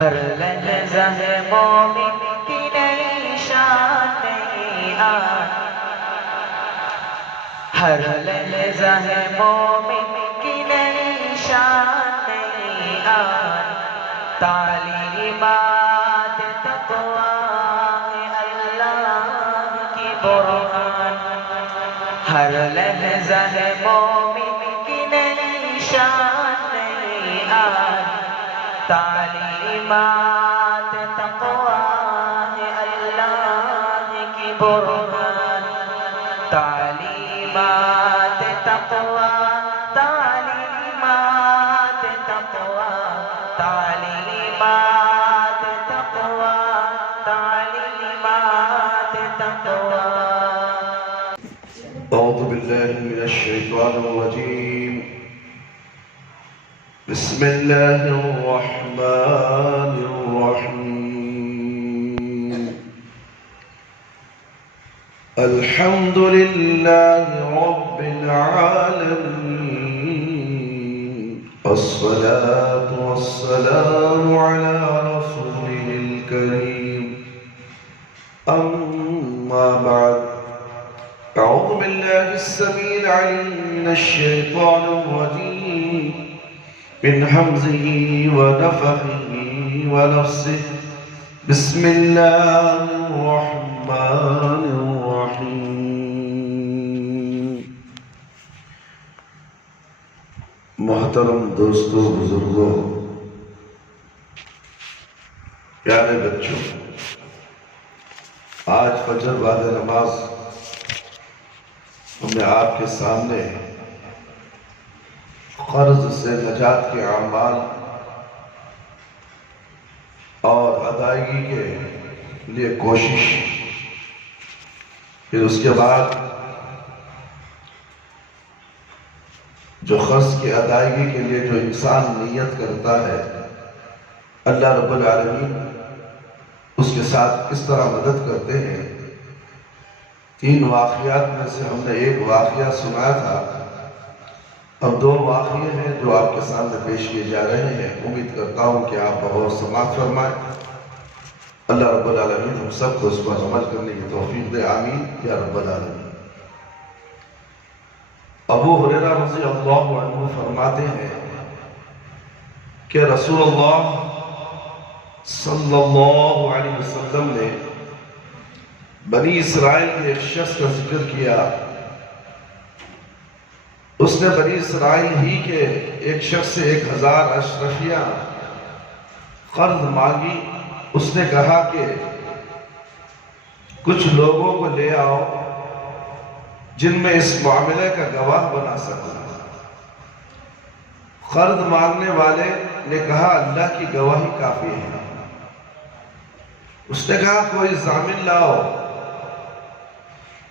ہر لحظہ ہے مومن کی نئی شان نئی آن، ہر لحظہ ہے مومن کی نئی شان نئی آن، تعلیمات تقویٰ ہے اللہ کی برہان، ہر لحظہ ہے مومن کی نئی شان نئی آن، تعلیمات تقویٰ ہے اللہ کی برہان، تعلیمات تقویٰ، تعلیمات تقویٰ، تعلیمات تقویٰ، تعلیمات تقویٰ۔ اعوذ باللہ من الشیطان الرجیم، بسم اللہ الرحمن الرحیم، الحمد للہ رب العالمین، الصلاة والسلام علی رسولہ الکریم، اما بعد، اعوذ باللہ السمیع العلیم من الشیطان الرجیم، من حمزه ونفخه ونفسه، بسم اللہ الرحمن الرحیم۔ محترم دوستو، بزرگوں، پیارے بچوں، آج فجر بعد نماز ہم نے آپ کے سامنے قرض سے نجات کے اعمال اور ادائیگی کے لیے کوشش، پھر اس کے بعد جو قرض کی ادائیگی کے لیے جو انسان نیت کرتا ہے، اللہ رب العالمین اس کے ساتھ کس طرح مدد کرتے ہیں۔ تین واقعات میں سے ہم نے ایک واقعہ سنایا تھا، اب دو واقعے ہیں جو آپ کے سامنے پیش کیے جا رہے ہیں۔ امید کرتا ہوں کہ آپ بغور سماعت فرمائیں۔ اللہ رب العالمین ہم سب کو اس پر عمل کرنے کی توفیق دے، آمین یا رب العالمین۔ ابو ہریرہ رضی اللہ عنہ فرماتے ہیں کہ رسول اللہ صلی اللہ علیہ وسلم نے بنی اسرائیل کے ایک شخص کا ذکر کیا۔ اس نے بنی اسرائیل ہی کے ایک شخص سے 1000 اشرفیہ قرض مانگی۔ اس نے کہا کہ کچھ لوگوں کو لے آؤ جن میں اس معاملے کا گواہ بنا سکوں۔ قرض مانگنے والے نے کہا اللہ کی گواہی کافی ہے۔ اس نے کہا کوئی ضامن لاؤ۔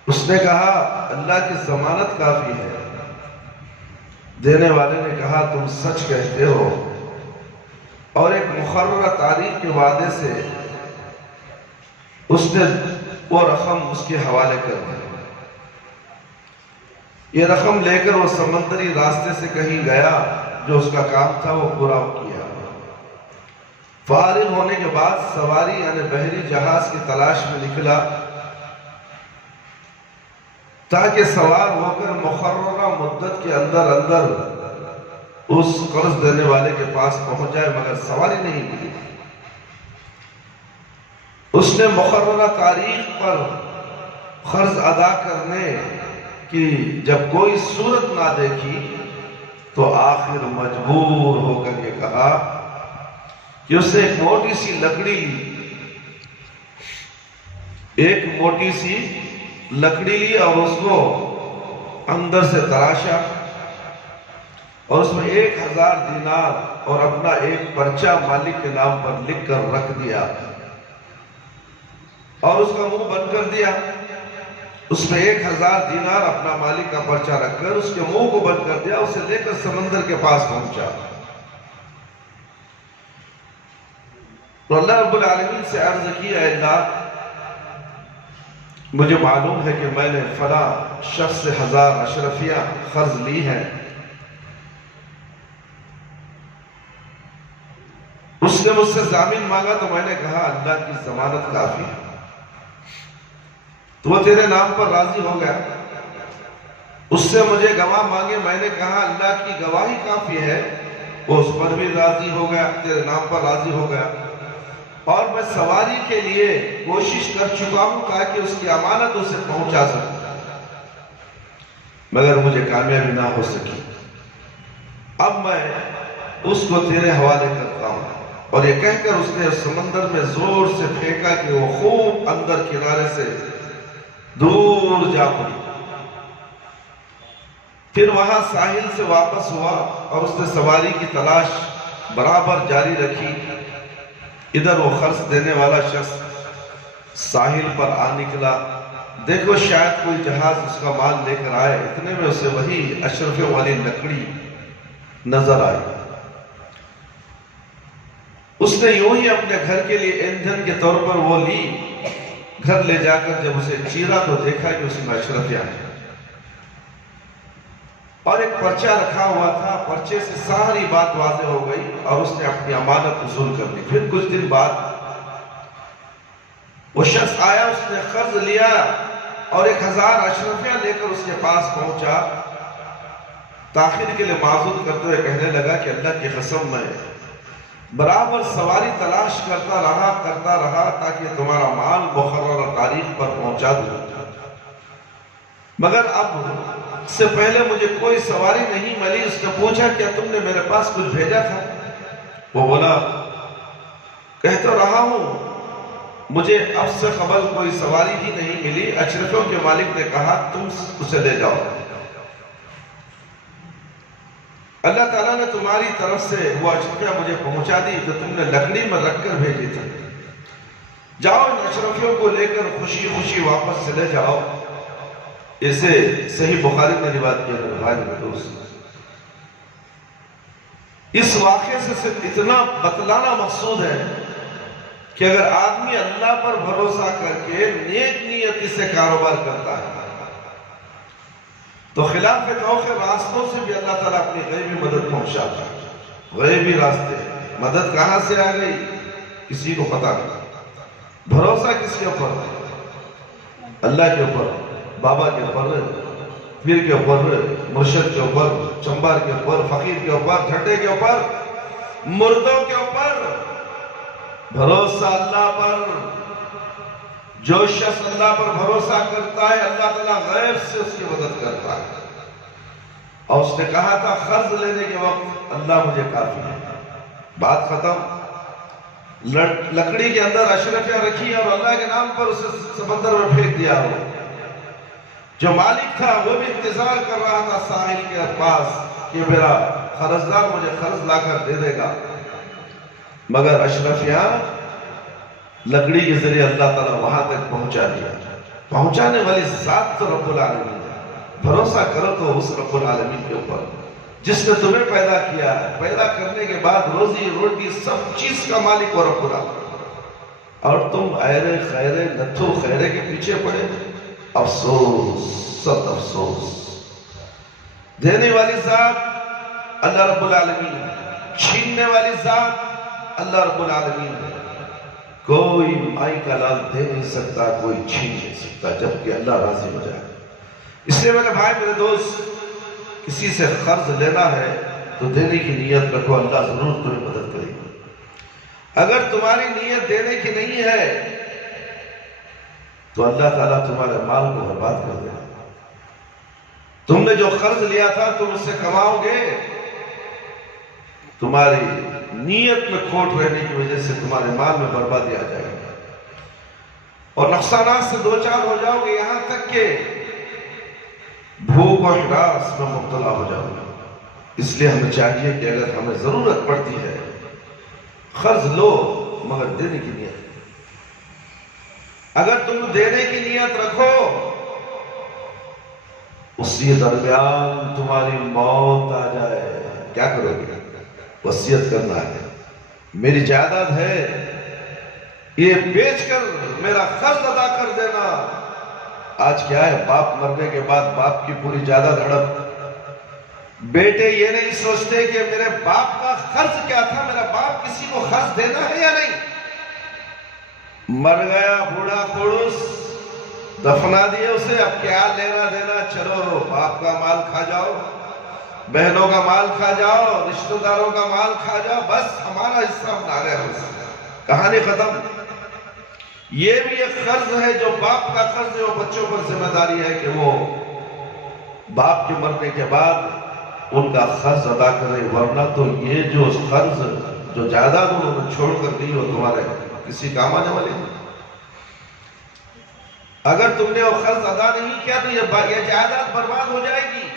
اس نے کہا اللہ کی ضمانت کافی ہے۔ دینے والے نے کہا تم سچ کہتے ہو، اور ایک مقررہ تاریخ کے وعدے سے اس نے وہ رقم اس کے حوالے کر دی۔ یہ رقم لے کر وہ سمندری راستے سے کہیں گیا، جو اس کا کام تھا وہ پورا کیا۔ فارغ ہونے کے بعد سواری یعنی بحری جہاز کی تلاش میں نکلا، تاکہ سوار ہو کر مقررہ مدت کے اندر اس قرض دینے والے کے پاس پہنچ جائے، مگر سواری نہیں ملی۔ اس نے مقررہ تاریخ پر قرض ادا کرنے کی جب کوئی صورت نہ دیکھی تو آخر مجبور ہو کر یہ کہا کہ اس نے ایک موٹی سی لکڑی لی، اور اس کو اندر سے تراشا، اور اس میں 1000 دینار اور اپنا ایک پرچہ مالک کے نام پر لکھ کر رکھ دیا، اور اس کا منہ بند کر دیا۔ اس میں 1000 دینار اپنا مالک کا پرچہ رکھ کر اس کے منہ کو بند کر دیا، اسے لے کر سمندر کے پاس پہنچا۔ تو اللہ رب العالمین سے عرض کی اے اللہ، مجھے معلوم ہے کہ میں نے فلاں شخص سے 1000 اشرفیہ قرض لی ہیں، اس اس نے مجھ سے ضامن مانگا تو میں نے کہا اللہ کی ضمانت کافی ہے، تو وہ تیرے نام پر راضی ہو گیا۔ اس سے مجھے گواہ مانگے، میں نے کہا اللہ کی گواہی کافی ہے، وہ اس پر بھی راضی ہو گیا، تیرے نام پر راضی ہو گیا۔ اور میں سواری کے لیے کوشش کر چکا ہوں تاکہ اس کی امانت اسے پہنچا سکوں، مگر مجھے کامیابی نہ ہو سکی۔ اب میں اس کو تیرے حوالے کرتا ہوں۔ اور یہ کہہ کر اس نے سمندر میں زور سے پھینکا کہ وہ خوب اندر کنارے سے دور جا پڑی۔ پھر وہاں ساحل سے واپس ہوا اور اس نے سواری کی تلاش برابر جاری رکھی۔ ادھر وہ خرچ دینے والا شخص ساحل پر آ نکلا، دیکھو شاید کوئی جہاز اس کا مال لے کر آئے، اتنے میں اسے وہی اشرفے والی لکڑی نظر آئی۔ اس نے یوں ہی اپنے گھر کے لیے ایندھن کے طور پر وہ لی۔ گھر لے جا کر جب اسے چیرا تو دیکھا کہ اس میں اشرفیاں ہیں اور ایک پرچہ رکھا ہوا تھا۔ پرچے سے ساری بات واضح ہو گئی اور اس نے اپنی امانت وصول کر لی۔ پھر کچھ دن بعد وہ شخص آیا، اس نے قرض لیا اور 1000 اشرفیاں لے کر اس کے پاس پہنچا۔ تاخیر کے لیے معذور کرتے ہوئے کہنے لگا کہ اللہ کی قسم میں برابر سواری تلاش کرتا رہا تاکہ تمہارا مال مقررہ تاریخ پر پہنچا دوں، مگر اب سے پہلے مجھے کوئی سواری نہیں ملی۔ اس نے پوچھا کیا تم نے میرے پاس کچھ بھیجا تھا؟ وہ بولا کہتا رہا ہوں مجھے اب سے قبل کوئی سواری ہی نہیں ملی۔ اشرفیوں کے مالک نے کہا تم اسے لے جاؤ، اللہ تعالیٰ نے تمہاری طرف سے وہ اشرفیاں مجھے پہنچا دی جو تم نے لکڑی میں رکھ کر بھیجی تھی۔ جاؤ ان اشرفیوں کو لے کر خوشی خوشی واپس چلے جاؤ۔ اسے صحیح بخاری نے روایت کیا میرے بھائی میرے دوست۔ اس واقعے سے صرف اتنا بتلانا مقصود ہے کہ اگر آدمی اللہ پر بھروسہ کر کے نیک نیتی سے کاروبار کرتا ہے تو خلاف توقع راستوں سے بھی اللہ تعالیٰ اپنی غیبی مدد پہنچاتا ہے۔ غیبی راستے مدد کہاں سے آ گئی کسی کو پتا نہیں۔ بھروسہ کس کے اوپر؟ اللہ کے اوپر، بابا کے اوپر، پیر کے اوپر، مرشد کے اوپر، چمبار کے اوپر، فقیر کے اوپر، جھنڈے کے اوپر، مردوں کے اوپر۔ بھروسہ اللہ پر۔ جو شخص اللہ پر بھروسہ کرتا ہے اللہ تعالیٰ غیب سے اس کی مدد کرتا ہے۔ اور اس نے کہا تھا قرض لینے کے وقت اللہ مجھے کافی ہے، بات ختم۔ لکڑی کے اندر اشرفیاں رکھی اور اللہ کے نام پر اسے سمندر میں پھینک دیا ہو۔ جو مالک تھا وہ بھی انتظار کر رہا تھا ساحل کے پاس کہ میرا قرضدار مجھے قرض لا کر دے دے گا، مگر اشرفیاں لکڑی کے ذریعے اللہ تعالیٰ وہاں تک پہنچا دیا۔ پہنچانے والی ذات تو رب العالمین ہے۔ بھروسہ کرو تو اس رب العالمین کے اوپر جس نے تمہیں پیدا کیا ہے، پیدا کرنے کے بعد روزی روٹی سب چیز کا مالک وہ رب العالمین، اور تم ایرے خیرے نتھو خیرے کے پیچھے پڑے۔ افسوس، سخت افسوس۔ دینے والی ذات اللہ رب العالمین ہے، چھیننے والی ذات اللہ رب العالمین ہے۔ کوئی مائی کا لال دے نہیں سکتا، کوئی چھین نہیں سکتا جبکہ اللہ راضی ہو جائے۔ اس لیے میرے بھائی میرے دوست، کسی سے قرض لینا ہے تو دینے کی نیت رکھو، اللہ ضرور تمہیں مدد کرے گا۔ اگر تمہاری نیت دینے کی نہیں ہے تو اللہ تعالیٰ تمہارے مال کو برباد کر دے گا۔ تم نے جو قرض لیا تھا تم اس سے کماؤ گے، تمہاری نیت میں کھوٹ رہنے کی وجہ سے تمہارے مال میں بربادی آ جائے گی اور نقصانات سے دوچار ہو جاؤ گے، یہاں تک کہ بھوک اور ہراس میں مبتلا ہو جاؤ گے۔ اس لیے ہمیں چاہیے کہ اگر ہمیں ضرورت پڑتی ہے قرض لو مگر دینے کی نیت۔ اگر تم دینے کی نیت رکھو اسی درمیان تمہاری موت آ جائے، کیا کرو گے؟ وصیت کرنا ہے، میری جائیداد ہے یہ بیچ کر میرا قرض ادا کر دینا۔ آج کیا ہے، باپ مرنے کے بعد باپ کی پوری جائیداد ہڑپ، بیٹے یہ نہیں سوچتے کہ میرے باپ کا قرض کیا تھا، میرا باپ کسی کو قرض دینا ہے یا نہیں. مر گیا بوڑھا خڑوس، دفنا دیے اسے، اب کیا لینا دینا، چلو باپ کا مال کھا جاؤ، بہنوں کا مال کھا جاؤ، رشتہ داروں کا مال کھا جاؤ، بس ہمارا حصہ بنا رہے ہیں. کہانی ختم. یہ بھی ایک قرض ہے جو باپ کا قرض ہے، وہ بچوں پر ذمہ داری ہے کہ وہ باپ کے مرنے کے بعد ان کا قرض ادا کرے، ورنہ تو یہ جو قرض جو جائیداد انہوں نے چھوڑ کر دی وہ تمہارے کسی کام آنے والی نہیں. اگر تم نے وہ قرض ادا نہیں کیا تو یہ جائیداد برباد ہو جائے گی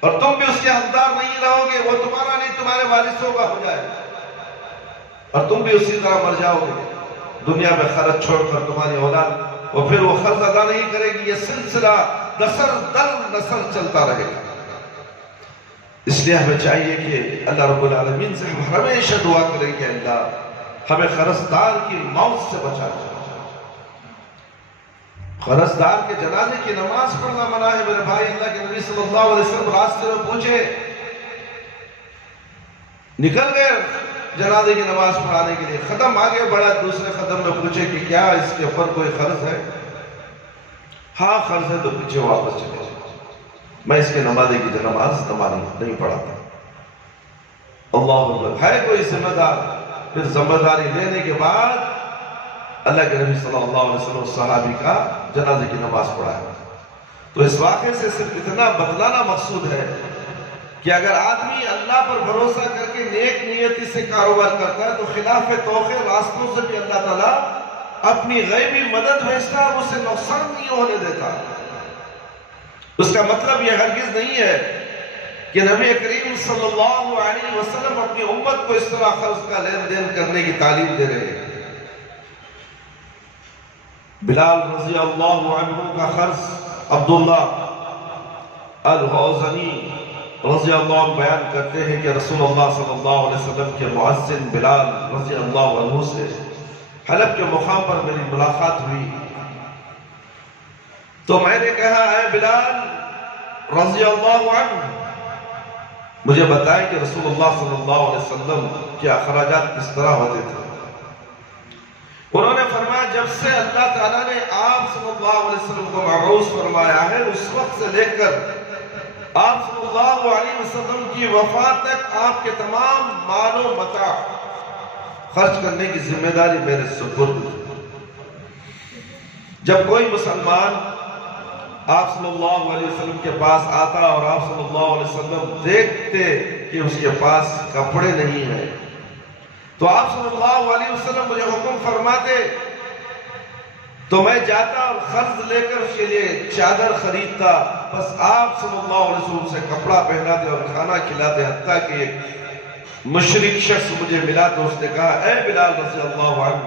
اور تم بھی اس کے حقدار نہیں رہو گے. وہ تمہارا نہیں، تمہارے وارثوں کا ہو جائے اور تم بھی اسی طرح مر جاؤ گے دنیا میں قرض چھوڑ کر. تمہاری اولاد اور پھر وہ قرض ادا نہیں کرے گی. یہ سلسلہ نسل در نسل چلتا رہے گا. اس لیے ہمیں چاہیے کہ اللہ رب العالمین سے ہم ہمیشہ دعا کریں کہ اللہ ہمیں قرضدار کی موت سے بچا لے. قرضدار کے جنازے کی نماز پڑھنا منع ہے میرے بھائی. اللہ کے نبی صلی اللہ علیہ وسلم راستے میں پوچھے، نکل گئے جنازے کی نماز پڑھانے کے لیے، ختم آگے بڑھا، دوسرے قدم میں پوچھے کہ کیا اس کے اوپر کوئی قرض ہے؟ ہاں قرض ہے. تو پیچھے واپس چلے جائے، میں اس کے نمازے کی نماز نہیں پڑھاتا. اللہ اکبر. ہے کوئی ذمہ دار؟ پھر ذمہ داری لینے کے بعد اللہ کے نبی صلی اللہ علیہ وسلم صحابی کا جنازے کی نماز پڑھایا. تو اس واقعے سے صرف اتنا بتلانا مقصود ہے کہ اگر آدمی اللہ پر بھروسہ کر کے نیک نیتی سے کاروبار کرتا ہے تو خلاف توقع راستوں سے بھی اللہ تعالیٰ اپنی غیبی مدد بھیجتا ہے، اسے نقصان نہیں ہونے دیتا. اس کا مطلب یہ ہرگز نہیں ہے کہ نبی کریم صلی اللہ علیہ وسلم اپنی امت کو اس طرح قرض کا لین دین کرنے کی تعلیم دے رہے ہیں. بلال رضی اللہ عنہ کا قرض عبداللہ الحوزنی رضی اللہ عنہ بیان کرتے ہیں کہ رسول اللہ صلی اللہ علیہ وسلم کے مؤذن بلال رضی اللہ عنہ سے حلب کے مقام پر میری ملاقات ہوئی. تو میں نے کہا، اے بلال رضی اللہ عنہ، مجھے بتائیں کہ رسول اللہ صلی اللہ علیہ وسلم کے اخراجات کس طرح ہوتے تھے. انہوں نے فرمایا، جب سے اللہ تعالیٰ نے آپ صلی اللہ علیہ وسلم کو مبعوث فرمایا ہے اس وقت سے لے کر آپ صلی اللہ علیہ وسلم کی وفات تک آپ کے تمام مال و متاع خرچ کرنے کی ذمہ داری میرے سپرد. جب کوئی مسلمان آپ صلی اللہ علیہ وسلم کے پاس آتا اور آپ صلی اللہ علیہ وسلم دیکھتے کہ اس کے پاس کپڑے نہیں ہیں تو آپ صلی اللہ علیہ وسلم مجھے حکم فرماتے تو میں جاتا اور قرض لے کر اس کے لیے چادر خریدتا. بس آپ صلی اللہ علیہ وسلم سے کپڑا پہناتے اور کھانا کھلاتے. حتیٰ کہ ایک مشرک شخص مجھے ملا تو اس نے کہا، اے بلال رضی اللہ عنہ،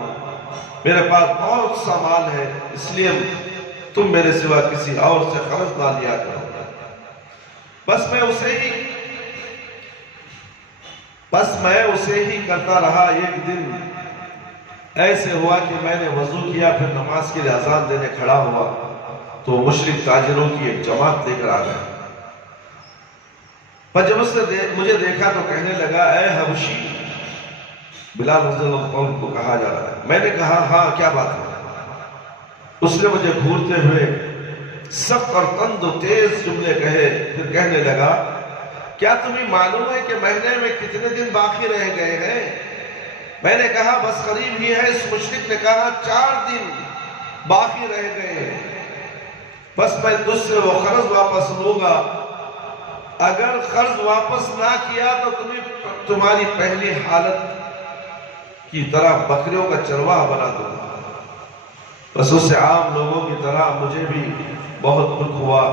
میرے پاس بہت سا مال ہے، اس لیے تم میرے سوا کسی اور سے قرض نہ لیا کرو. بس میں اسے ہی کرتا رہا. ایک دن ایسے ہوا کہ میں نے وضو کیا، پھر نماز کے لیے اذان دینے کھڑا ہوا تو مشرک تاجروں کی ایک جماعت لے کر آ گئے. پر جب اس نے مجھے دیکھا تو کہنے لگا، اے حبشی، بلال رضی اللہ عنہ کو کہا جا رہا ہے. میں نے کہا، ہاں کیا بات ہے؟ اس نے مجھے گھورتے ہوئے سخت اور تند و تیز جملے کہے. پھر کہنے لگا، کیا تمہیں معلوم ہے کہ مہینے میں کتنے دن باقی رہ گئے ہیں؟ میں نے کہا، بس قریب ہی ہے. اس مشرک نے کہا، 4 دن باقی رہ گئے ہیں. بس میں تجھ سے وہ قرض واپس لوں گا. اگر قرض واپس نہ کیا تو تمہاری پہلی حالت کی طرح بکریوں کا چرواہ بنا دوں گا. بس اس سے عام لوگوں کی طرح مجھے بھی بہت دکھ ہوا.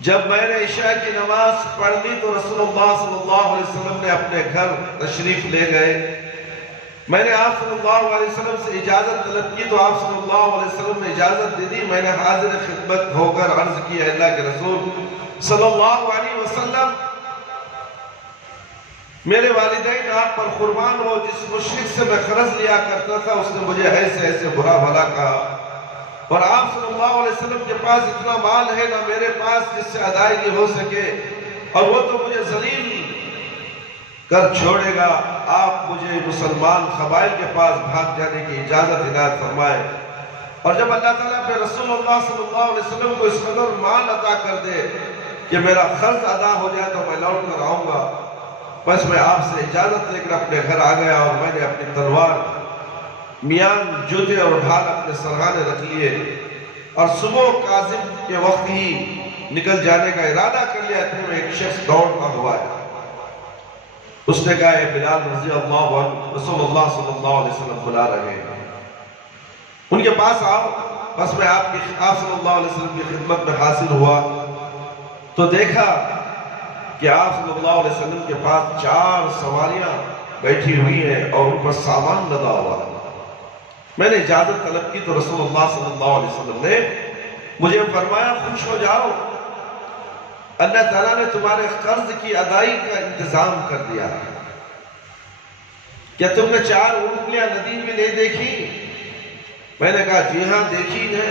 جب میں نے عشاء کی نماز پڑھ لی تو رسول اللہ صلی اللہ علیہ وسلم نے اپنے گھر تشریف لے گئے. میں نے آپ صلی اللہ علیہ وسلم سے اجازت طلب کی تو آپ صلی اللہ علیہ وسلم نے اجازت دے دی. میں نے حاضر خدمت ہو کر عرض کی، اللہ کے رسول صلی اللہ علیہ وسلم، میرے والدین آپ پر قربان ہو. جس مشرک سے میں قرض لیا کرتا تھا اس نے مجھے ایسے ایسے برا بھلا کہا. اور آپ صلی اللہ علیہ وسلم کے پاس اتنا مال ہے نہ میرے پاس جس سے ادائیگی ہو سکے، اور وہ تو مجھے ذلیل کر چھوڑے گا، آپ مجھے مسلمان قبائل کے پاس بھاگ جانے کی اجازت عنایت فرمائے۔ اور جب اللہ تعالیٰ پہ رسول اللہ صلی اللہ علیہ وسلم کو اس قدر مال عطا کر دے کہ میرا قرض ادا ہو جائے تو میں لوٹ کر آؤں گا، بس میں آپ سے اجازت لے کر اپنے گھر آ گیا، اور میں نے اپنی تلوار، میان، جوتے اور ڈھال اپنے سرغانے رکھ لیے، اور صبح کاظم کے وقت ہی نکل جانے کا ارادہ کر لیا۔ اتنے میں ایک شخص دوڑتا ہوا ہے، اس نے کہا اے بلال رضی اللہ عنہ، رسول اللہ صلی اللہ علیہ وسلم بلا رہے ہیں، ان کے پاس آؤ۔ بس میں آپ صلی اللہ علیہ وسلم کی خدمت میں حاصل ہوا تو دیکھا کہ آپ صلی اللہ علیہ وسلم کے پاس 4 سواریاں بیٹھی ہوئی ہیں اور ان پر سامان لدا ہوا ہے۔ میں نے اجازت طلب کی تو رسول اللہ صلی اللہ علیہ وسلم نے مجھے فرمایا خوش ہو جاؤ، اللہ تعالیٰ نے تمہارے قرض کی ادائی کا انتظام کر دیا ہے۔ کیا تم نے 4 اونٹنیاں ندی میں نہیں دیکھی؟ میں نے کہا جی ہاں دیکھی ہے۔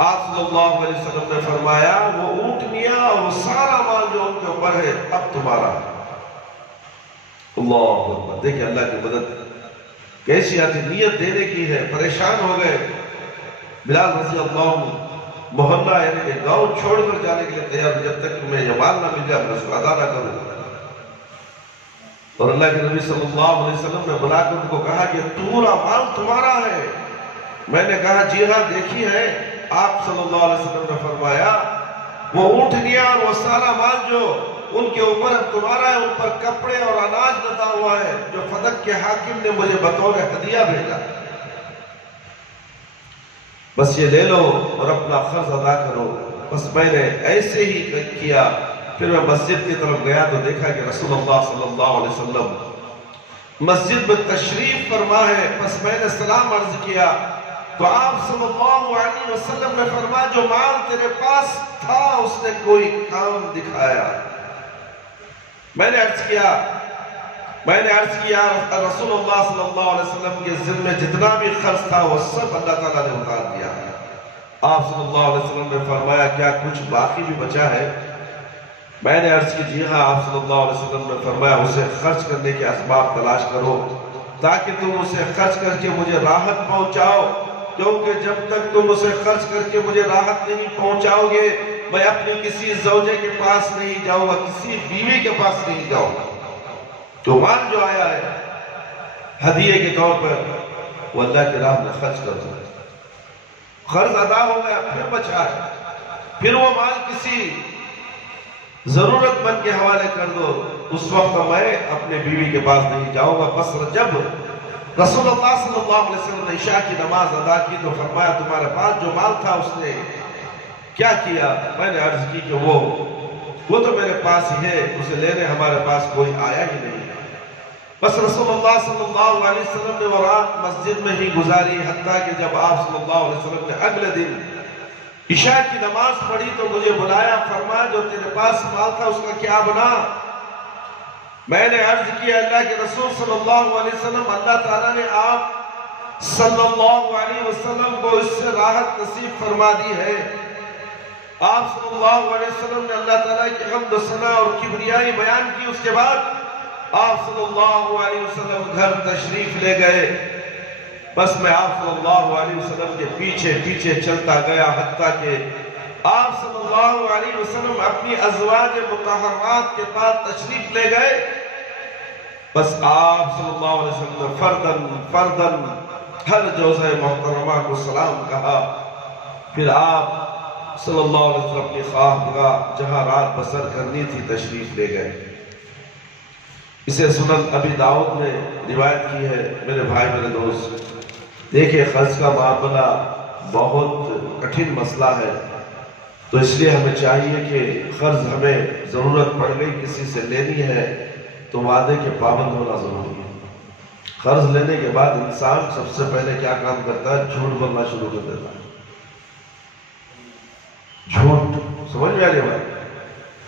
آپ صلی اللہ علیہ وسلم نے فرمایا وہ اونٹنیاں اور وہ سارا مال جو ان کے اوپر ہے اب تمہارا ہے۔ اللہ اکبر، دیکھیں اللہ کی مدد کیسی آتی، نیت دینے کی ہے۔ پریشان ہو گئے بلال رضی اللہ عنہ، محلہ یعنی کہ گاؤں چھوڑ کر جانے کے لیے تیار، جب تک میں یہ مال نہ مل جائے میں اس کو ادا نہ کروں۔ اور اللہ کے نبی صلی اللہ علیہ وسلم نے بلا کر ان کو کہا کہ پورا مال تمہارا ہے۔ میں نے کہا جی ہاں دیکھی ہے۔ آپ صلی اللہ علیہ وسلم نے فرمایا وہ اونٹنیاں اور وہ سارا مال جو ان کے اوپر اب تمہارا ہے، ان پر کپڑے اور اناج لدا ہوا ہے جو فدق کے حاکم نے مجھے بطور ہدیہ بھیجا، بس یہ لے لو اور اپنا قرض ادا کرو۔ بس میں نے ایسے ہی کیا۔ پھر میں مسجد کی طرف گیا تو دیکھا کہ رسول اللہ صلی اللہ علیہ وسلم مسجد میں تشریف فرما ہے۔ بس میں نے سلام عرض کیا تو آپ صلی اللہ علیہ وسلم نے فرمایا جو مال تیرے پاس تھا اس نے کوئی کام دکھایا۔ میں نے عرض کیا رسول اللہ صلی اللہ علیہ وسلم کے ذمہ جتنا بھی خرچ تھا وہ سب اللہ تعالیٰ نے اتار دیا۔ آپ صلی اللہ علیہ وسلم نے فرمایا کیا کچھ باقی بھی بچا ہے؟ میں نے عرض کی جی ہاں۔ آپ صلی اللہ علیہ وسلم نے فرمایا اسے خرچ کرنے کے اسباب تلاش کرو تاکہ تم اسے خرچ کر کے مجھے راحت پہنچاؤ، کیونکہ جب تک تم اسے خرچ کر کے مجھے راحت نہیں پہنچاؤ گے میں اپنی کسی زوجے کے پاس نہیں جاؤں گا، کسی بیوی کے پاس نہیں جاؤں گا۔ تو مال جو آیا ہے ہدیے کے طور پر وہ اللہ کی راہ میں خرچ کر دو۔ قرض ادا ہو گیا، پھر بچا ہے، پھر وہ مال کسی ضرورت مند کے حوالے کر دو۔ اس وقت میں اپنے بیوی کے پاس نہیں جاؤں گا۔ بس جب رسول اللہ صلی اللہ علیہ وسلم نے عشاء کی نماز ادا کی تو فرمایا تمہارے پاس جو مال تھا اس نے کیا کیا؟ میں نے عرض کی کہ وہ تو میرے پاس ہی ہے، اسے لینے ہمارے پاس کوئی آیا ہی نہیں۔ بس رسول اللہ صلی اللہ علیہ وسلم نے وہ رات مسجد میں ہی گزاری، حتیٰ کہ جب آپ صلی اللہ علیہ وسلم نے اگلے دن عشاء کی نماز پڑھی تو مجھے بلایا، فرمایا جو تیرے پاس مال تھا اس کا کیا بنا؟ میں نے عرض کیا اللہ کے رسول صلی اللہ علیہ وسلم اللہ تعالیٰ نے آپ صلی اللہ علیہ وسلم کو اس سے راحت نصیب فرما دی ہے۔ آپ صلی اللہ علیہ وسلم نے اللہ تعالیٰ کی حمد و ثنا اور کبریائی بیان کی۔ اس کے بعد آپ صلی اللہ علیہ وسلم گھر تشریف لے گئے۔ بس میں آپ صلی اللہ علیہ وسلم کے پیچھے پیچھے چلتا گیا، حتیٰ کہ آپ صلی اللہ علیہ وسلم اپنی ازواج مطہرات کے پاس تشریف لے گئے۔ بس آپ صلی اللہ علیہ وسلم نے فردن ہر جوزہ محترمہ کو سلام کہا۔ پھر آپ صلی اللہ علیہ وسلم اپنی خواہگاہ جہاں رات بسر کرنی تھی تشریف لے گئے۔ اسے سنن ابی داؤد نے روایت کی ہے۔ میرے بھائی میرے دوست دیکھیں قرض کا معاملہ بہت کٹھن مسئلہ ہے، تو اس لیے ہمیں چاہیے کہ قرض ہمیں ضرورت پڑ گئی کسی سے لینی ہے تو وعدے کے پابند ہونا ضروری ہے۔ قرض لینے کے بعد انسان سب سے پہلے کیا کام کرتا ہے؟ جھوٹ بولنا شروع کر دیتا ہے۔ جھوٹ سمجھ میں آ رہی ہے بھائی؟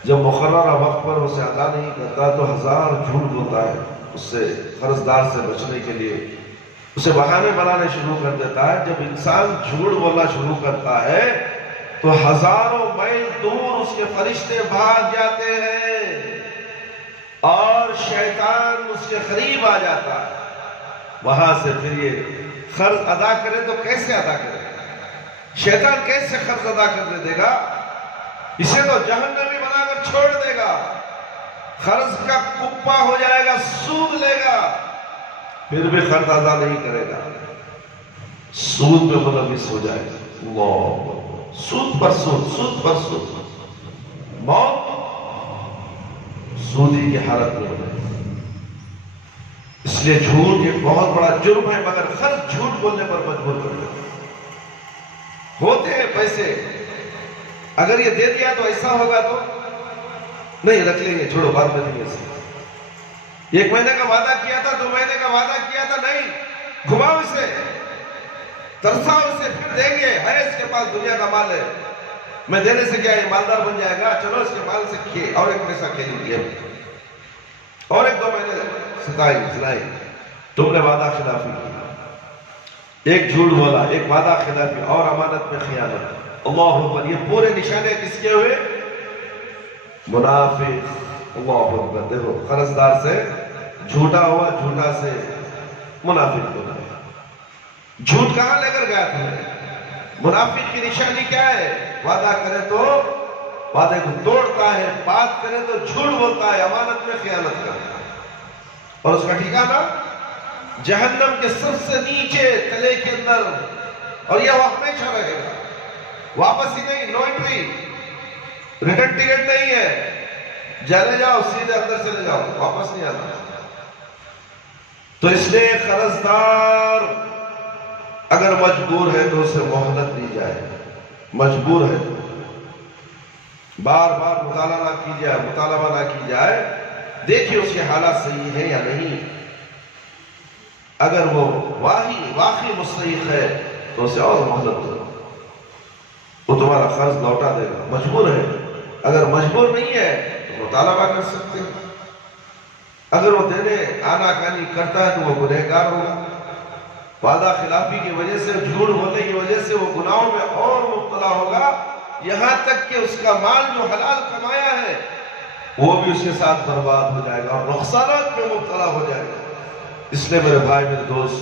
جب مقررہ وقت پر اسے ادا نہیں کرتا تو 1000 جھوٹ بولتا ہے اس سے قرض دار سے بچنے کے لیے۔ اسے بہانے بنانے شروع کر دیتا ہے. جب انسان جھوٹ بولنا شروع کرتا ہے تو ہزاروں میل دور اس کے فرشتے بھاگ جاتے ہیں اور شیطان اس کے قریب آ جاتا ہے. وہاں سے پھر یہ قرض ادا کرے تو کیسے ادا کرے؟ شیطان کیسے قرض ادا کرنے دے گا؟ اسے تو جہنمی بنا کر چھوڑ دے گا. قرض کا کپا ہو جائے گا، سود لے گا، پھر بھی قرض ادا نہیں کرے گا، سود میں ملوث ہو جائے گا. اللہ، سود پر سود، سود پر سود، موت سودی کی حالت میں ہو جائے گا. اس لیے جھوٹ ایک بہت بڑا جرم ہے، مگر قرض جھوٹ بولنے پر مجبور کر دیتے ہیں. ہوتے ہیں پیسے، اگر یہ دے دیا تو ایسا ہوگا، تو نہیں رکھ لیں گے، چھوڑو بعد میں دیں گے. 1 مہینے کا وعدہ کیا تھا، 2 مہینے کا وعدہ کیا تھا، نہیں، گھماؤ اسے، ترساؤ اسے، پھر دیں گے. ہے اس کے پاس دنیا کا مال ہے، میں دینے سے کیا یہ مالدار بن جائے گا؟ چلو اس کے مال سے کھیے اور ایک پیسہ کھیلی گیم اور 1-2 مہینے سنائی. تم نے وعدہ خلافی کی، ایک جھوٹ بولا، ایک وعدہ خلافی اور امانت میں خیانت. اللہ اکبر. یہ پورے نشانے کس کے ہوئے؟ منافق. اللہ اکبر. دیکھو، قرضدار سے جھوٹا ہوا، جھوٹا سے منافق بنا. جھوٹ کہاں لے کر گیا تھا؟ منافق کی نشانی کیا ہے؟ وعدہ کرے تو وعدے کو توڑتا ہے، بات کرے تو جھوٹ بولتا ہے، امانت میں خیانت کرتا ہے. اور اس کا ٹھکانہ جہنم کے سب سے نیچے تلے کے اندر، اور یہ ہمیشہ رہے گا. واپس ہی نہیں، نو انٹری، ریٹرن ٹکٹ نہیں ہے. جانے جاؤ، سیدھے اندر چلے جاؤ، واپس نہیں آنا. تو اس لیے قرضدار اگر مجبور ہے تو اسے مہلت دی جائے. مجبور ہے تو بار بار مطالبہ نہ کی جائے. دیکھیے اس کے حالات صحیح ہیں یا نہیں. اگر وہ واقعی مستحق ہے تو اسے اور مہلت دو، وہ تمہارا قرض لوٹا دے گا. مجبور ہے. اگر مجبور نہیں ہے تو مطالبہ کر سکتے ہیں. اگر وہ دینے آنا کانی کرتا ہے تو وہ گنہگار ہوگا. وعدہ خلافی کی وجہ سے، جھوٹ بولنے کی وجہ سے وہ گناہوں میں اور مبتلا ہوگا، یہاں تک کہ اس کا مال جو حلال کمایا ہے وہ بھی اس کے ساتھ برباد ہو جائے گا اور نقصانات میں مبتلا ہو جائے گا. اس لیے میرے بھائی، میرے دوست،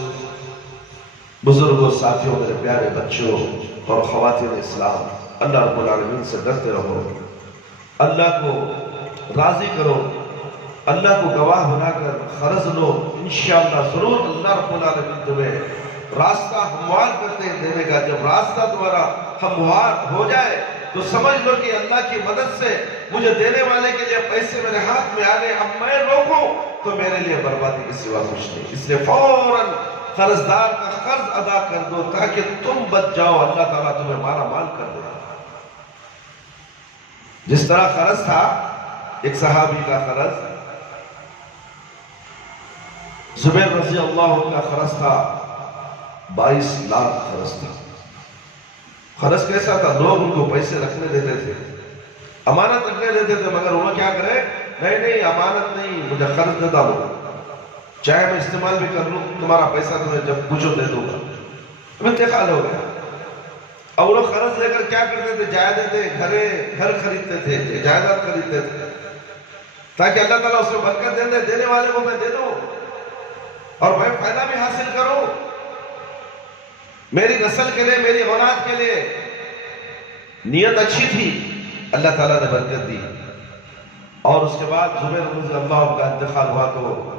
بزرگوں، ساتھیوں، میرے پیارے بچوں اور خواتین اسلام، اللہ رب العالمین سے ڈرتے رہو، اللہ کو راضی کرو، اللہ کو گواہ بنا کر قرض لو. انشاءاللہ ضرور اللہ رب العالمین تمہیں راستہ ہموار کرتے ہیں دینے کا. جب راستہ تمہارا ہموار ہو جائے تو سمجھ لو کہ اللہ کی مدد سے مجھے دینے والے کے لیے پیسے میرے ہاتھ میں آ گئے. اب میں روکوں تو میرے لیے بربادی کے سوا کچھ نہیں. اس لیے فوراً قرضدار کا قرض ادا کر دو تاکہ تم بچ جاؤ، اللہ تعالیٰ تمہیں مالا مال کر دے. جس طرح قرض تھا، ایک صحابی کا قرض، زبیر رضی اللہ عنہ کا قرض تھا 22 لاکھ قرض تھا. قرض کیسا تھا؟ لوگ ان کو پیسے رکھنے دیتے تھے، امانت رکھنے دیتے تھے، مگر وہ کیا کرے؟ نہیں امانت نہیں، مجھے قرض دے دو، چاہے میں استعمال بھی کر لوں، تمہارا پیسہ تمہیں جب پوچھو دے دوں گا. انتقال ہو گیا. اور وہ قرض لے کر کیا کرتے تھے؟ گھر خریدتے تھے، جائیداد خریدتے تھے تاکہ اللہ تعالیٰ اس میں برکت دے. دینے والے کو میں دے دوں اور میں فائدہ بھی حاصل کروں، میری نسل کے لیے، میری اولاد کے لیے. نیت اچھی تھی، اللہ تعالیٰ نے برکت دی. اور اس کے بعد زبیر رضی اللہ عنہ کا انتقال ہوا تو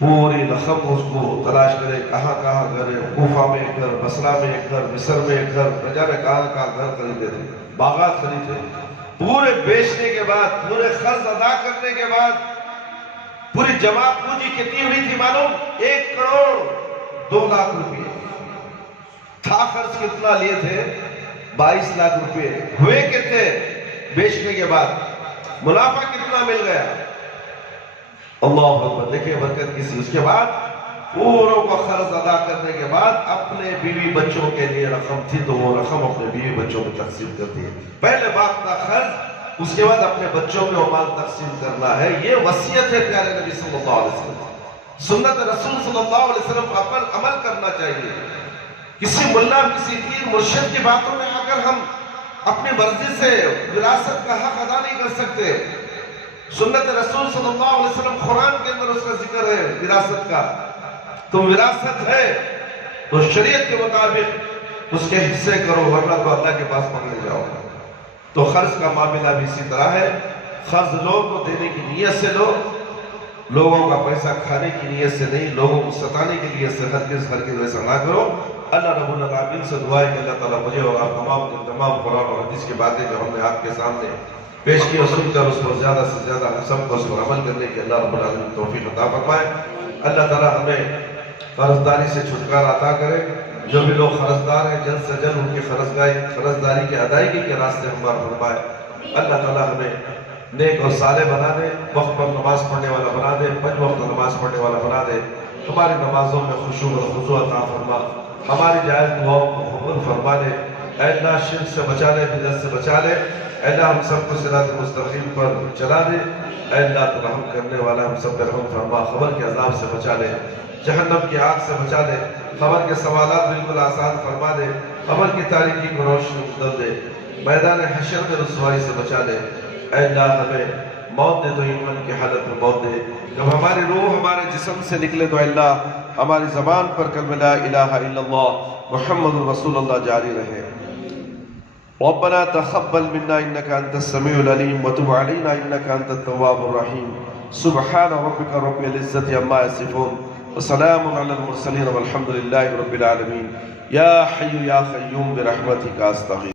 پوری رقم اس کو تلاش کرے، کہاں گھر، کوفہ میں ایک گھر، بصرہ میں ایک گھر، مصر میں ایک گھر، نہ جانے کہاں گھر خریدے تھے، باغات خریدے. پورے بیچنے کے بعد، پورے قرض ادا کرنے کے بعد، پوری جمع پونجی کتنی ہوئی تھی معلوم؟ 1 کروڑ 2 لاکھ روپے تھا. قرض کتنا لیے تھے؟ 22 لاکھ روپے. ہوئے کتنے بیچنے کے بعد؟ منافع کتنا مل گیا؟ اللہ اکبر. دیکھیں برکت کسی. اس کے بعد پوروں کا قرض ادا کرنے کے بعد اپنے بیوی بچوں کے لیے رقم تھی تو وہ رقم اپنے بیوی بچوں میں تقسیم کر دی. پہلے باپ کا قرض، اس کے بعد اپنے بچوں میں مال تقسیم کرنا ہے. یہ وصیت ہے پیارے نبی صلی اللہ علیہ وسلم. سنت رسول صلی اللہ علیہ وسلم پر عمل کرنا چاہیے. کسی ملا کسی پیر مرشد کی باتوں میں اگر ہم اپنی مرضی سے وراثت کا حق ادا نہیں کر سکتے. سنت رسول صلی اللہ علیہ وسلم قرآن کے اندر اس کا ذکر ہے وراثت کا. تو وراثت ہے تو شریعت کے مطابق اس کے حصے کرو، ورنہ تو اللہ کے پاس پکڑے جاؤ. تو قرض کا معاملہ بھی اسی طرح ہے. قرض لو تو دینے کی نیت سے لو، لوگوں کا پیسہ کھانے کی نیت سے نہیں، لوگوں کو ستانے کی نیت سے ہرگز ویسا نہ کرو. اللہ رب العالمین سے دعا ہے کہ اللہ تعالیٰ مجھے اور آپ تمام قرآن اور حدیث کی باتیں جو ہم نے آپ کے سامنے پیش کی اور سن کر اس پر زیادہ سے زیادہ ہم سب کو اس پر عمل کرنے کی اللہ رب العالمین توفیق عطا فرمائے. اللہ تعالیٰ ہمیں قرضداری سے چھٹکارا عطا کرے. جو بھی لوگ قرضدار ہیں جلد سے جلد ان کی قرضداری کی ادائیگی کے راستے ہموار فرمائے. اللہ تعالیٰ ہمیں نیک اور صالح بنا دے، وقت پر نماز پڑھنے والا بنا دے، 5 وقت نماز پڑھنے والا بنا دے. ہماری نمازوں میں خشوع و خضوع عطا فرما، ہماری جائز دعاؤں کو قبول فرما لے. اے اللہ شرک سے بچا لے، بدعت سے بچا لے. اے اللہ ہم سب کو صراط مستقیم پر چلا دے. اے اللہ تو رحم کرنے والا ہم سب پر رحم فرما، قبر کے عذاب سے بچا لے، جہنم کی آگ سے بچا لے. قبر کے سوالات بالکل آسان فرما دے، قبر کی تاریکی کو روشنی بدل دے، میدان حشر میں رسوائی سے بچا لے. اے اللہ ہمیں موت دے تو ایمان کی حالت میں موت دے. جب ہماری روح ہمارے جسم سے نکلے تو اللہ ہماری زبان پر کلمہ لا الہ الا اللہ محمد رسول اللہ جاری رہے. ربنا تقبل منا انك انت السميع العليم وتب علينا انك انت التواب الرحيم. سبحان ربك رب العزة عما يصفون وسلام على المرسلين والحمد لله رب العالمين. يا حي يا قيوم برحمتك استغيث.